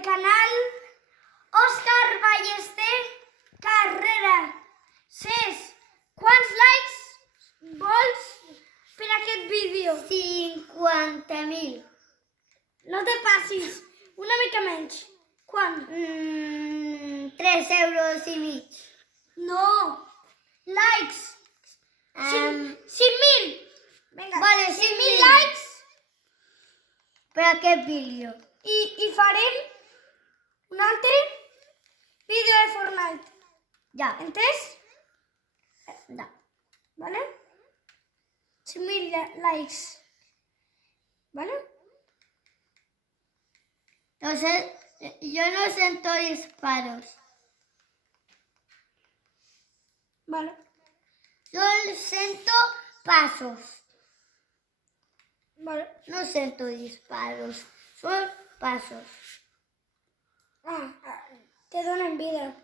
el canal Òscar Ballester Carrera. Cés, quants likes vols per aquest vídeo? 50.000. No te passis, una mica menys. Quant? 3 euros i mig. No, likes. 5.000. Vinga, Vale, 5.000 likes per aquest vídeo. i farem un altre vídeo de Fortnite. Ja. Entès? Ja. ¿Vale? 5.000 likes. ¿Vale? Entonces, yo no siento disparos. Vale. Yo siento pasos. Vale. No siento disparos. Son pasos. Te donen vida.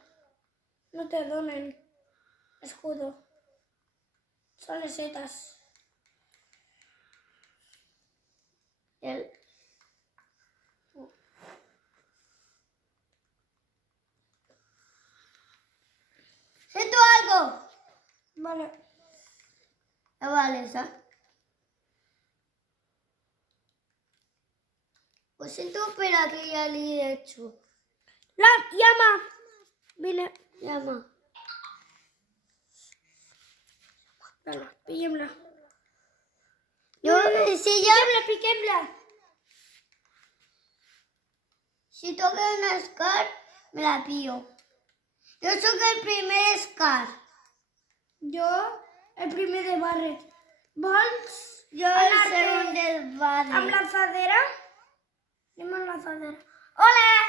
No te donen escudo. Son les setas. Siento algo. Vale. Vale, esa. Lo siento, pero aquí ya le he hecho. La llama. Vine. Llama. Vale, pillem-la. Piquem-la. Si toca un Scar, me la pillo. Yo soy el primer Scar. Jo, el primer de Barret. Vols Yo el segundo de Barret. amb lanzadera? Anem amb lanzadera. Hola!